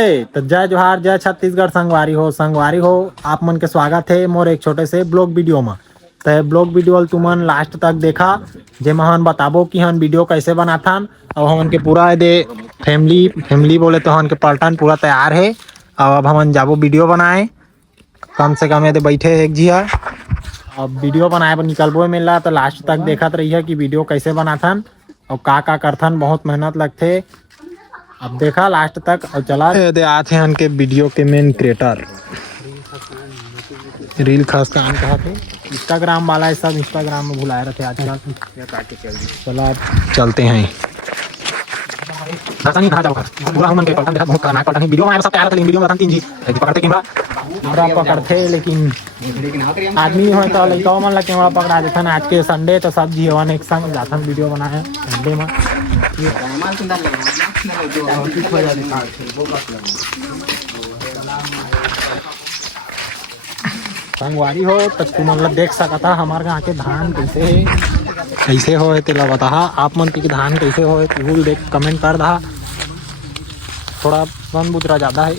नमस्ते। तो जय जोहार, जय छत्तीसगढ़। संगवारी हो आप मन के स्वागत है मोर एक छोटे से ब्लॉग वीडियो में। तो ब्लॉग वीडियो तुमन लास्ट तक देखा, जेमा हम बताबो कि हम वीडियो कैसे बनाथन। और हमन के पूरा दे फैमिली बोले तो हमन के पलटन पूरा तैयार है। और अब हमन जाबो वीडियो बनाए, कम से कम ये बैठे एक जिया। अब वीडियो बनाए पर निकलबो मिला, तो लास्ट तक देखत रहिए कि वीडियो कैसे बनाथन और का करथन। बहुत मेहनत लगथे। अब देखा लास्ट तक और चला दे आते हैं उनके वीडियो के मेन क्रिएटर, रील खास काम कहा थे इंस्टाग्राम वाला है। सब इंस्टाग्राम में भुलाए रहते आजकल। चला चलते हैं। पूरा हम के पलटन देखा, बहुत खतरनाक पलटन है। वीडियो में सब तैयार थे, वीडियो में 3 जी पकड़ते कैमरा पूरा पकड़ते, लेकिन आदमी हो तो लड़का मन ला कैमरा पकड़ा देथन। आज के संडे तो सब जी हवन एक संग जाथन वीडियो बनाए संडे में। संगवारी हो तो तुम मतलब देख सकता हमारे गाँव के धान कैसे हो तेला बता। आप मन के धान कैसे हो तू देख कमेंट कर दहा। थोड़ा वन बुतरा ज़्यादा है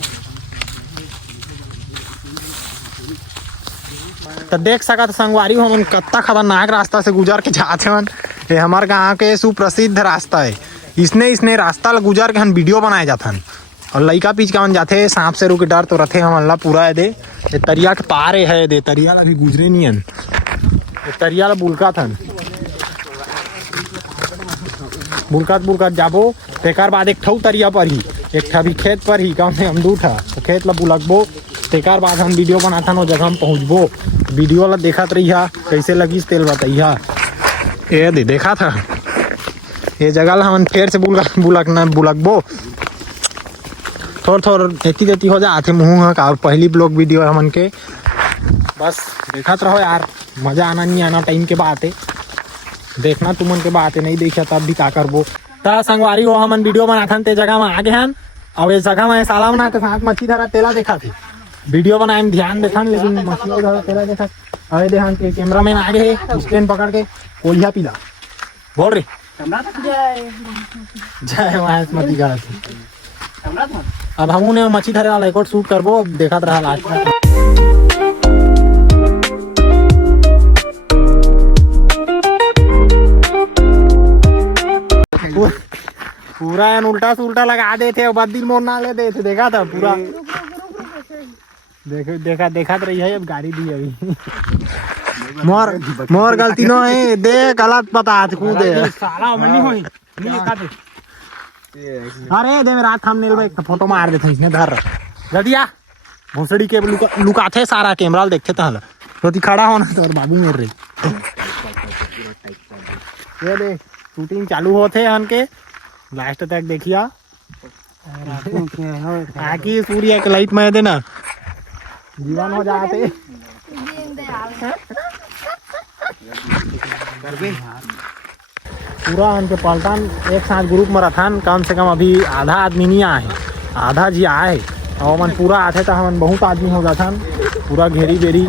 तो देख सकत संगवारी हो हम कत्ता खतरनाक रास्ता से गुजर के जाते हैं। ये हमारे गाँव के सुप्रसिद्ध रास्ता है। इसने रास्ता ला गुजर के हम वीडियो बनाए जाथन। और लइका पीछ के जाते सांप से रुके डर तो रथे हमन ला पूरा दे। ये तरिया के पार है दे, तरिया ला भी गुजरे नहीं तरिया ला बुलका थन। बुलकत जाबो तेकर बाद एक ठौ तरिया पर ही एक ठा भी खेत पर ही कम से कम 2 ठा तो खेत ला बुलकबो। तेकर बाद हम वीडियो बनाथन और जगह हम पहुँचबो। वीडियो ला देखत रहिया कैसे लगिस तेल बताइया। ये दे देखा था ये जगह ला हम फिर से बुलकबो। थोड़ देती हो जाते मुँह का। पहली ब्लॉग वीडियो हमन के बस देखत रहो यार, मजा आना नहीं आना टाइम के बात है। देखना तुमन के बात है, नहीं देखा तब भी का करबो। ता संगवारी हो हमन वीडियो बनाथन ते जगह में आगे हन। और इस जगह में साला बना के साथ मच्छी धरा तेला देखा थे। वीडियो बनाए में ध्यान देखन, लेकिन मछली धरा तेला देखा। अरे देहान के कैमरा मैन आगे है, स्टैंड पकड़ के कोलिया पीला बोल रे जय मछली का। अब हम ने मछली धरे वाला एक और शूट करबो, देखत रहा लास्ट में। पूरा उल्टा से उल्टा लगा देते और बदल मोड़ ना ले देते। देखा था पूरा देखा रही है। अब गाड़ी दी अभी मोर गलती नो है दे, गलत पता कूदे अरे दे रात हम नेल एक फोटो मार देते इसने धर जदिया भोसड़ी के लुकाथे सारा कैमरा देखते तहल तो खड़ा होना तो और बाबू मेर रही। ये दे शूटिंग चालू होते हन के लास्ट तक देखिया। आकी सूर्य के लाइट में देना जीवन हो जाते। पूरा उनके पलटन एक साथ ग्रुप में रहथन। कम से कम अभी आधा आदमी नहीं आए, आधा जी आए और मन पूरा आते तो हमन बहुत आदमी हो जाथन। पूरा घेरी बेरी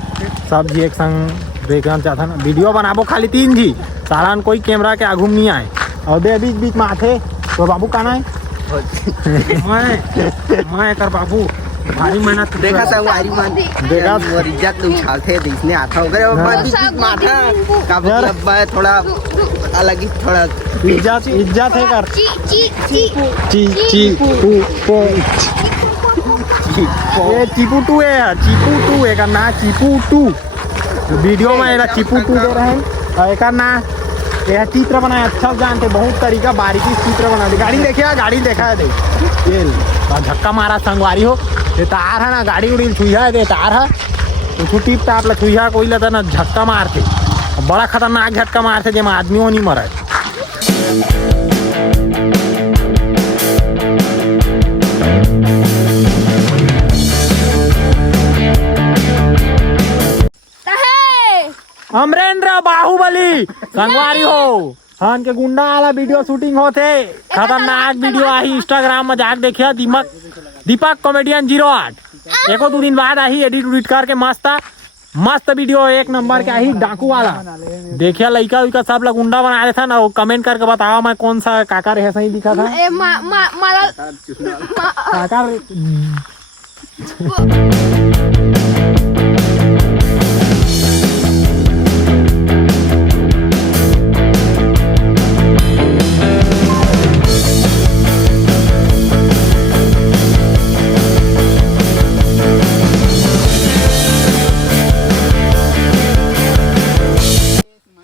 सब जी एक संग देखना चाहथन। वीडियो बनाबो खाली 3 जी, सारा कोई कैमरा के आगू नहीं आए। और दे बीच में आते तो बाबू का ना मैं कर बाबू भारी मेहनत देखा संगवारी मन देखा और इज्जत उछालते इसने आता हो गए माथा का थोड़ा अलग ही थोड़ा इज्जत है कर चिपू टू है ना चिपू टू वीडियो में चिपू टू दे रहे हैं। और एक ना यह चित्र बनाए अच्छा जानते बहुत तरीका बारीकी चित्र बना दे। गाड़ी देखिए गाड़ी देखा है देख ये झक्का मारा संगवारी हो। ये तार है ना गाड़ी उड़ी छुईहा है तार है तो छुट्टी टाप ला छुईहा कोई लता ना झटका मारते बड़ा खतरनाक झटका मारते जेमा आदमी हो नहीं मरे। अमरेंद्र बाहुबली संगवारी हो हन के गुंडा वाला वीडियो शूटिंग होते खतरनाक वीडियो आई इंस्टाग्राम में जाके देखिए। दीपक कॉमेडियन 08 एको 2 दिन बाद आई एडिट उडिट करके मस्त मस्त वीडियो एक नंबर का ही डाकू वाला। देखिए लड़का उइका सब लोग गुंडा बना रहे था ना, वो कमेंट करके बताओ मैं कौन सा काका रहे सही दिखा था।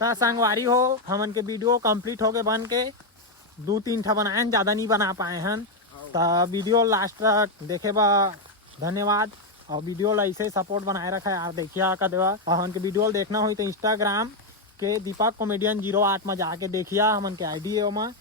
काका संगवारी हो हमन के वीडियो कंप्लीट हो गए बन के 2-3 ठा बनाए हैं, ज्यादा नहीं बना पाए हैं। तो वीडियो लास्ट तक देखे बा धन्यवाद, और वीडियो ला ऐसे सपोर्ट बनाए रखा यार। देखिए का देवा हमन के वीडियो देखना हो तो इंस्टाग्राम के दीपक कॉमेडियन 08 में जाके देखिए, हमन के आईडी है वहाँ।